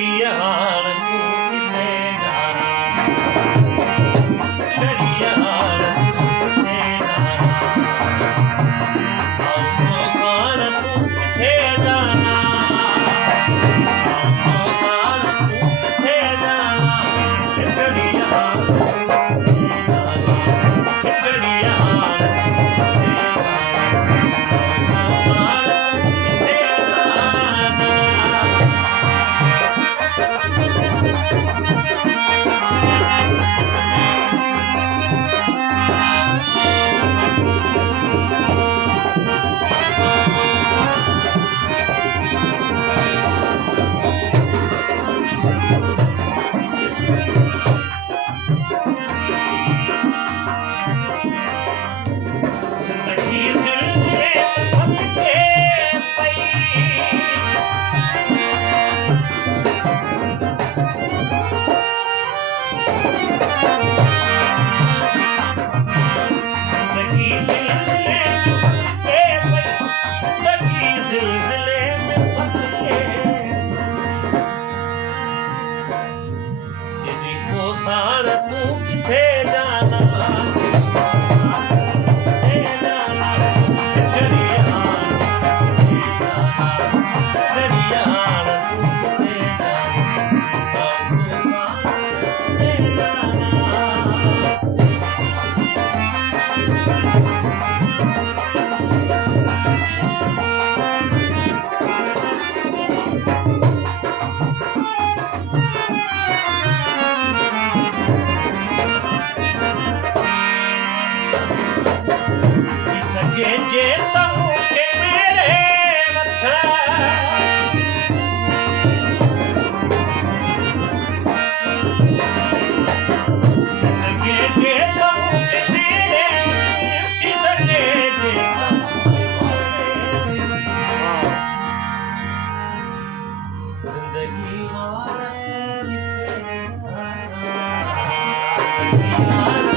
घड़ियाल तू किथे जाना, घड़ियाल तू किथे जाना, आओ सार तू किथे जाना, आओ सार तू किथे जाना, घड़ियाल तू किथे जाना, घड़ियाल तू किथे जाना, आओ सार तू किथे जिंदगी सिलसिले फंदे पई, जिंदगी सिलसिले फंदे पई, जिंदगी सिलसिले में फंदे, तेरी कोसार तू किथे जाना, सके जे तू के मेरे मथे, सके जे तू के मेरे मथे, सके जे तू जिंदगी और जिंदगी और